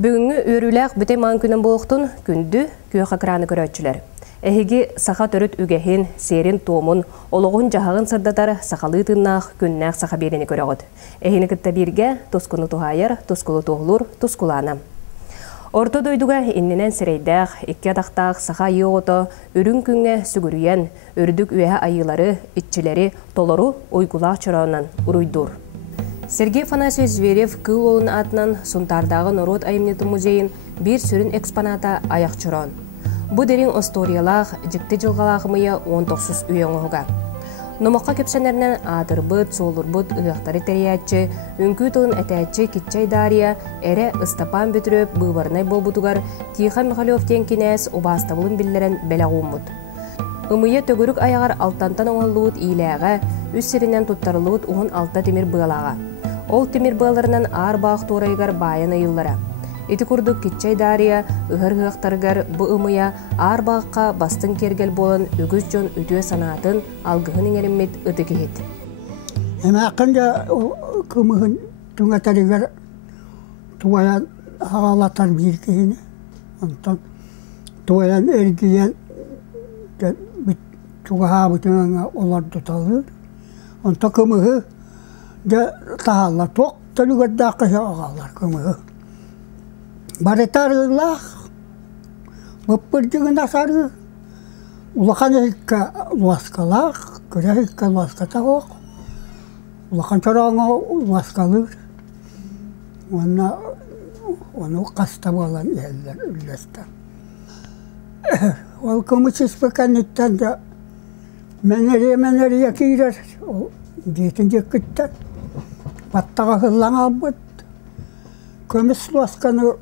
Бүгүнгү өрүләк бүте маан күнен болуқтун күндү күйөк акраны көрөтчүлөр. Эһиги саха төрөт үгехин, серин томун, ологун жахагын сырдатар сахалы тыннах күннәк саха берини көрөгөт. Эһини кытта бирге тускуну тухайыр, тускулу тухлур, тускулана. Орто дойдуга инненен сирейдах, икке тахтах саха йоото, үрүн күнгө сүгүрүйен, өрдүк үеһе айылары, итчилери, толору уйгулаах чороонан уруйдур. Сергей Афанасьевич Зверев кыл олын атынан Сунтардағы Народ айымнеті музейін бір сүрін экспоната аяқ чырон. Бұ дерин осториялақ, жікті жылғалағымыя 19 үйен оғыға. Номаққа кепсенерінен атырбыт, солырбыт, ұяқтары тәриятчы, үнкі тұлын әтәтчі кетчай дария, әрі ұстапан бөтіріп бұғырнай болбутугар Тихан Михайловтен кенәс обастабылын білдерін бәләғуымбыт. Умыя төгірік аяғар алтантан оңылуыт иләға, үс сиринен туттарылуыт уғын алта темір бұғалаға. Ол темір бұғаларынан ар бақ турайгар байын айыллара. Эти курдук кетчай дария, ұғыр-ғықтаргар бұ умыя ар баққа бастың кергел болын үгіз жон үтіе санатын алғығын еңеріммет үті кейт. Әмі ақында күмігін түңәтәрігер туаян ағалатар бір кейіні. Онтан туаян әргейен туғаға бұтыңа оларды талыр. Онта күмігі де тағалар тоқ төлігерді ақышы ағалар күмігі. Баретарылақ, мұппырдығын асары, улақан әйікке луаскалақ, көрі әйікке луаската оқ, улақан чораңа луаскалыр. Оны қаста болан елдер үлесті. Ол көмісіз бекәнеттен де мәнәрия кейдер, дейтін жеккіттен, баттаға ғыллан албыд, көміс луасканы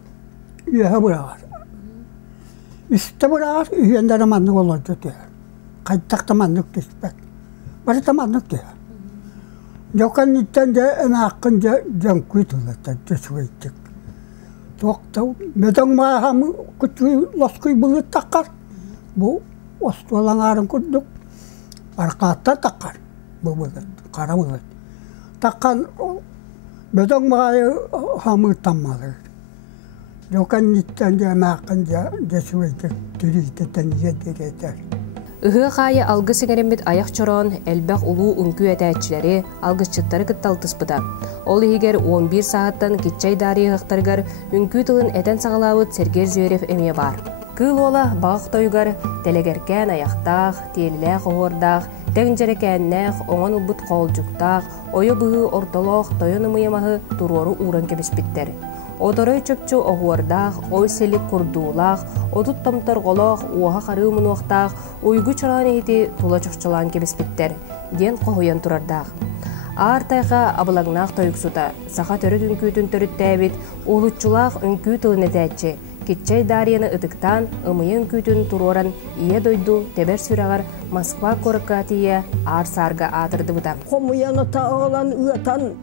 үйәе бұрағар. Үсті бұрағар, үйендері манның оларды дейір. Қайттақты манның түспәк. Барыта манның дейір. Жоқан ниттен де әмі аққын де жан көйтілді, дөсі өйттік. Тоқтау, медің мағамы күтті лосқый бұлы таққар. Бұл остуалаңарын күрдік. Арқатта таққар. Бұл бұлы, қара бұлы. Таққан медің мағамы таммалыр. Жоқан ниттен де мәқін де сөйдік түрейдеттен едеретер. Үхі қайы алғы сіңеремет аяқ чорон, әлбәқ ұлу үңкі әтәтчілері алғысчыттары кытталтыспыда. Ол егер 11 сағаттан кетчай дария ғықтарғар үңкі тұлын әтен сағалауыт Сергей Зверев әме бар. Кыл ола бағық тойғар, тәлегеркен аяқтақ, теліләқ оғырдақ, тәңжерекәннәқ, оңан ұлбыт қолжуқтақ, ойы бұғы ортолық, тойын ұмыямағы тұроры уран кебіспеттер. Одорой чөпчү оғуардақ, ой селік күрдуылақ, одут томтар ғолақ, уаға қарығы мұнуақтақ, ойгу чыран еті тула чоқчылан кебіспеттер, ден қоғуян тұрардақ. Артайға абылағнақ тойықсута, сақа төрі үңкүтін төрітті әбет, олытчылақ үңкү тылын әтәтчі, кетчай дарияны ұтықтан, ұмые үңкүтін тұроран, ие дойду, тебер сүрағар, Москва корыққатия ар-сарға атырды бұдан. Қомуяны тағылан ұятан,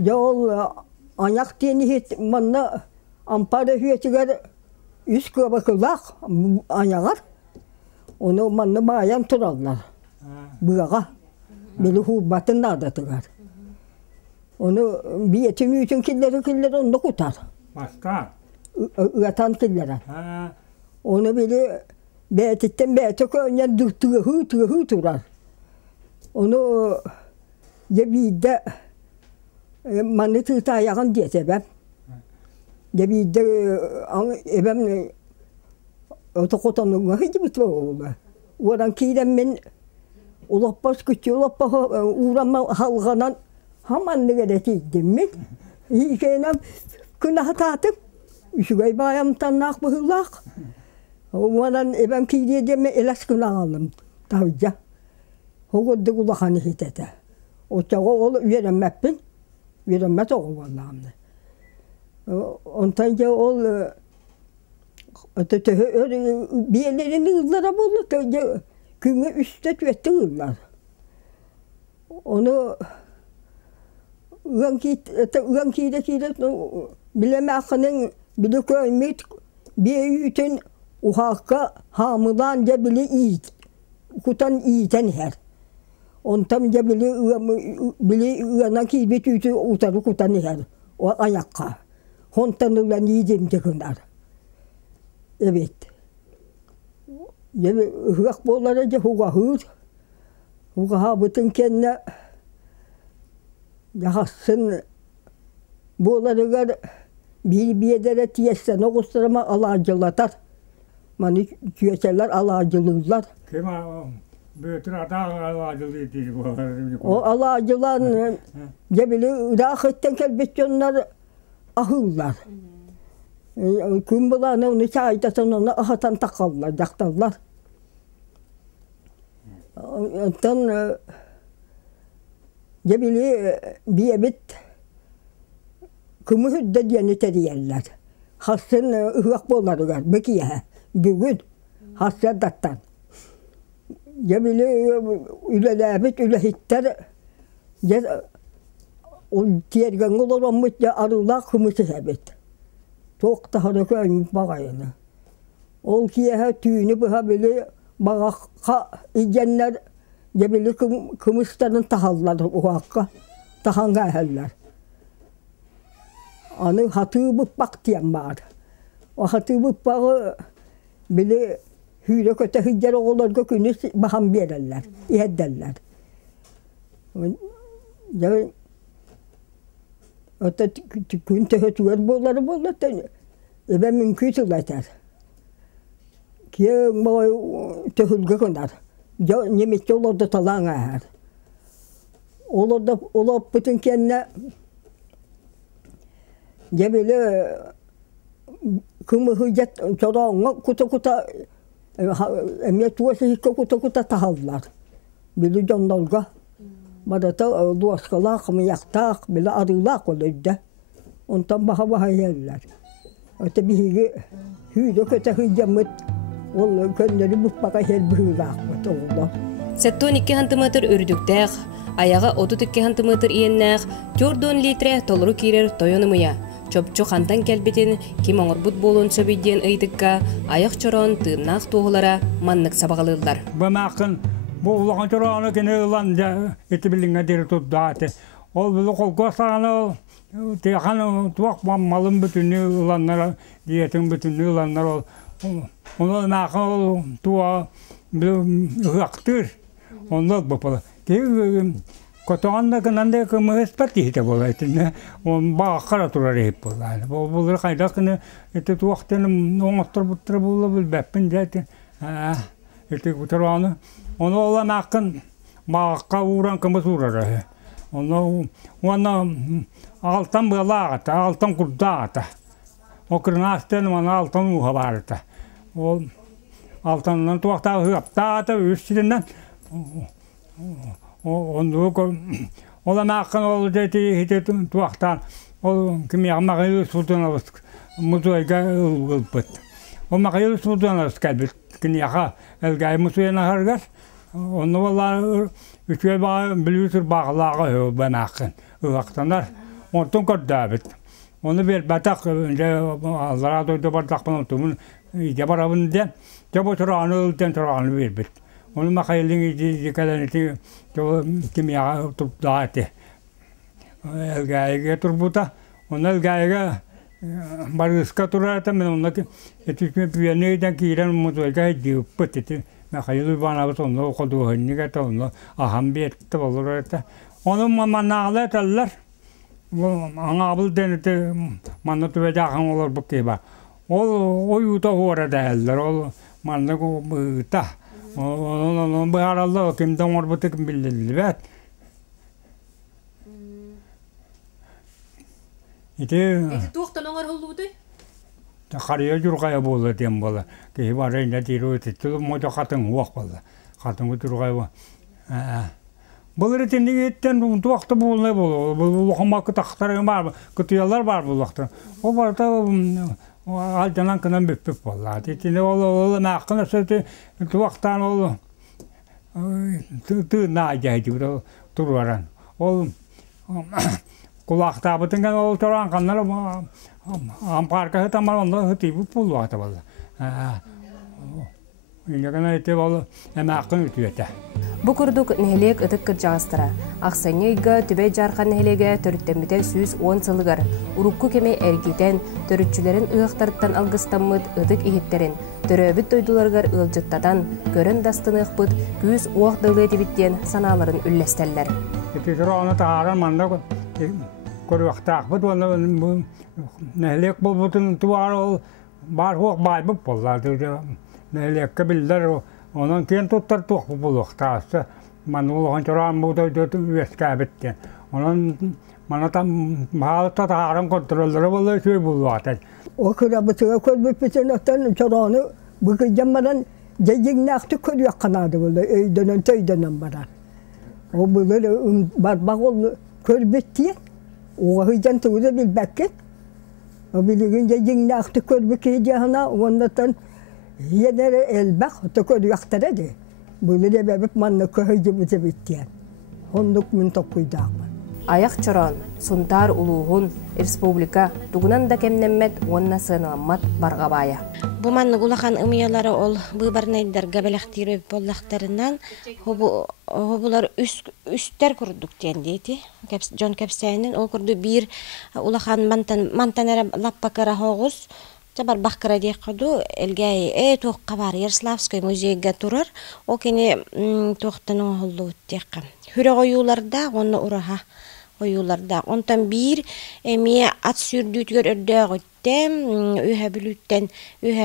жауыл аяқ тені хет, манна ампары хетігер үс көбі кылақ аяғар. Оны манна баян тұралар. Бұғаға. Белі хубатын надатығар. Оны биетін үйетін келері онды құтар. Басқа? Ұятан келері. Оны белі бәтіттен бәті көнен тұғы тұрар. Оны ебейді Manı tığta ayağın diye sebep. Bir de ebem otokotanın hiç bitme oldu. Oradan kiden ben ulappas küçük ulappa uğrama halganan hemen ne gerekiydim mi? İyi şeyler günah tatıp üşügey bayam tannak bıhılak. Oradan ebem kiden de elas günah aldım. Tabica. O da kulağını hitete. O çağı ol veremepin. Veremez oğul Allah'ımda. Ondan ol bir yerlerini ızlara buldu. Küme üstte tüvetti ızlar. Onu ıgankide bilemekinin bile köymet bir yüten uhakka hamıdan da bile iyi. Kutan iyiten her. Ondan da bile uyanan ki bir tüytü utarı kutan her. O ayakka. Hontanılan iyicimce kınar. Evet. Yani hırak boğulaca huğa hır. Huğa bütün kendine yahasın boğulacalar bir yedere tiyesten o kusturama alacılatar. Mani tüyeseler alacılırlar. Kim büyütür ata alacılığı değil bu. O alacılan cebili rahatten kelbetyonlar ahırlar. Gün bulanı onu çaytasın onu ahatan takallar, yaktarlar. Ondan cebili bir ebit kımı hüddet yeni teriyerler. Hasın ıhak boğularlar, bekiye, bugün hasya dattan. Cebili ülelebit, ülehitler, o tiyergen olur olmuş ya arılar kımısı hebit. Çok daha da köyümüz bağayını. Ol kiye tüyünü bıha bile bağakka igenler cebili kımısların tahallar o hakka. Tahanga eheller. Anı hatı bıkbak diyen var. O hatı bıkbağı bile hüyre köte hüccer oğullar gökünü baham verirler, ihedderler. Yani hatta gün tehditler bolları bollar eve mümkün tulatar. Ki boy tehulga konar. Ya nimet yolda talan ağır. Olar bütün kendine gebele kımı hüccet çoğunga kuta emniyet tuası hikka kuta tahallar. Bili canlarga. Badata duaskala kımı yaktak bile arılak olurdu. Ondan baha yerler. Öte bir hüyde köte hüccemmet ol könleri bıkbaka her bıhılak oğullar. Setton 2 santimetr ürdüktäq, ayağa 32 santimetr iyenнäq, 4 litre toluru kirer toyonumuya. Çöpçü xantan kelbetin kim oňurbut bolun söbüdien ыйдыкка аяк çoron tığnaq toğulara manныk sabagalılar. Bu makın bu ulağın çoranı kene ulan eti bilinge deri tutdaatı. Ol bunu kolkosanı tehan tuak malın bütünü ulanlara diyetin bütünü ulanlar ol. Onu makın tuğa hıaktır. Ondan bapalı. Kotoğanda kananda kımı espati hite bola etine. On bağakara turar hep bola. Bolar kayda kene eti tuakten oğatlar butlar bola bilbepin zaten. Eti kuturanı. Onu ola makın bağaka uğran kımı surar. Onu altan bılağıta, altan kurdağıta. O kırnasten bana altan uha vardı. O altandan tuakta hıaptağıta üstünden. Ola makın ol dedi hite tuaktan. O kimi makayı sultan alır. Mutuayga ılbıt. O makayı sultan alır kalbit. Kini yaka elgay musuyana hargas. Onu vallahi üçe bağ biliyorsun bağlağı ben makın. Vaktanlar. Ondan kordabit. Onu bir batak Allah'a doydu bardak bana tumun. Jabarabın de. Jaboturanı ölten turanı bir bit. Onu makayılın dikalaneti kimya tutdaati. Elgayga turbuta. Onu elgayga barıska turata men ondaki etüsme piyaneden kiran mutuayga diupet eti makayılı bana sonra okudu hanniga tonno ahambiyette bolurata. Onu manağla tallar. Anabıl denete manatı ve dağın olur bu kiba. O yuta orada eller. O manlık o bıta. Onu bu arada kimden orada kim bildi vet. İşte Tuğtan oňar holludy? Karıya jurgaya boldy diýen bolar. Ki var ene diýip etdi. Moda hatyn wak boldy. Hatyn jurgaya. Bular etindi etten tuwakta bolny bol. Bu hamakı taxtary bar, kutuyalar bar bu wagtda. O barda aldanan kanan bepip bollar. Etindi ol makna söti tuwaktan ol. Tu na jaýdy turwaran. Ol kulakta bütün o toran kanlar amparka tamam onda hıtı bu pul vakti var. Инегана ите бол эмаакын үтүөтэ. Бу курдук нехелек ытык кыржагастыра. Аксаньыйга түбей жархан нехелеге төрүттемите сүз 10 сылыгар. Урукку кеме эргитен төрүтчүлерин ыактарыттан алгыстаммыт ытык ихиттерин. Төрөбүт дойдуларгар ылжыттадан көрөн дастыныхпыт күз уактылы тибиттен санааларын үллестеллер. Ити сороаны тааран манда көрүактаакпыт оны нехелек болбутун туар ол бар хуак байбык боллар. Нехелекке билдер онан кен туттар туак болуактаасы. Ман улахан чораан буудойдот үескәбитте. Онан мана там баалта тааран контроллары боллар сүй булуатат. Окура бутуга көрбүппүтүн оттан чорону быгыжаммадан жайгнаакты көрүякканады болду өйдөнөн төйдөнөн барар. О булар барбак ол көрбүттие. Угыжан тугуда билбекке. О билигин жайгнаакты көрбүкке жана ондан Yenere elbak, tokor yaktara de. Bunu da bebek manna köhücü bize bittiyen. Honduk min tokuyduğum. Аяқ чорон, сунтар улуғын, республика, тугунан да кемнеммет, онна сыналаммат барға бая. Бу манны гулахан ымыялары ол быбарнайдар габелектири боллақтарынан хобулар үстер курдук тендети. Жон кепсайнын ол курду бир улахан мантанера лаппакара хоғыз. Жабар баққыра дейқаду, әлгәй тоққа бар, Ярославской музейге тұрар, о кені тоқтының олды өттеққа. Хүрі ойуларда, оны ұраға ойуларда. Онтан бір әме ат сүрдүйтгер өрдөг өттем, өйә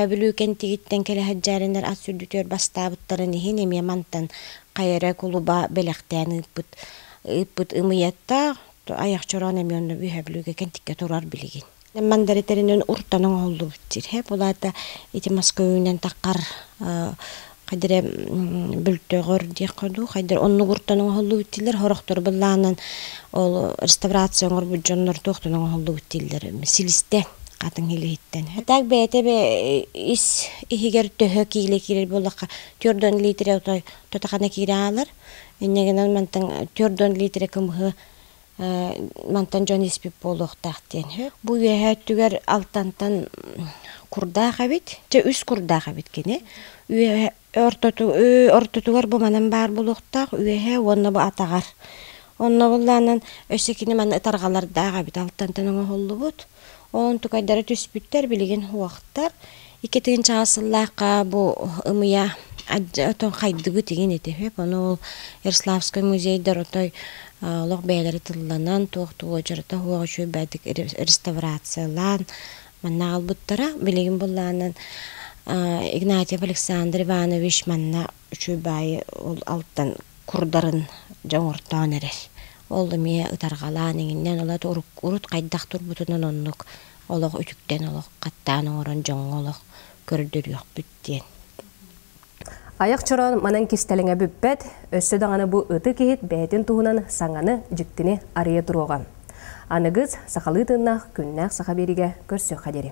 білу кентігіттен келі хаджарындар ат сүрдүйтгер бастабыттарын ехен әме мантан қайыра кулуба бәліқтен ұппыт ұмыятта, аяқ чоран әме оны өйә білуге кентікке тұрар білеген. Мандаритеринен уртанын олду биттир. Буларда ити Москвадан таккар кадере бүлтөгөр декаду, кадер онну уртанын олду биттилер. Хорохтор булланын ол реставрациялар бу жоннор токтонун олду биттилер. Силисте катын хилиттен. Так бетебе ис ихигер төхө киле кирер булакка 4 литр тотакана киралар. Иннегенен мантан 4 литр кымгы мантан жон испип болуқтақтен. Бу түгер алтантан курдаға бит, үс курдаға бит кене. Ортотугар бу манан бар болуқтақ, онна бу атағар. Онна болланан өсекіне ман ытарғалардаға бит алтантан оңы бұд. Он тұқайдары түспіттер білеген уақыттар. Икетігін чағасыллаққа бу ымыя отон қайды бұд еген етеп. Оны Ярославской музейдер отой лох бәйләре тылланан тоқтуға жарыта хуаға шөй бәдік реставрациялан манна албыттара білеген болланан Игнатьев Александр Иванович манна шөй бәйі алттан курдарын жаңыртан әрер. Олы мие ұтарғалан еңінен олады ұрыт қайдақ тұрбұтынан оннық олық үтіктен олық қаттан орын жоң олық көрдір yok бүттен. Аяқ чорон манан кистелеңе бүппет, өссі даңаны бұ ұты кейт бәйтін туғынан саңаны жүктіні ария тұруған. Анығыз сақалы тыңнақ күннәқ сақа беріге көрсі қадері.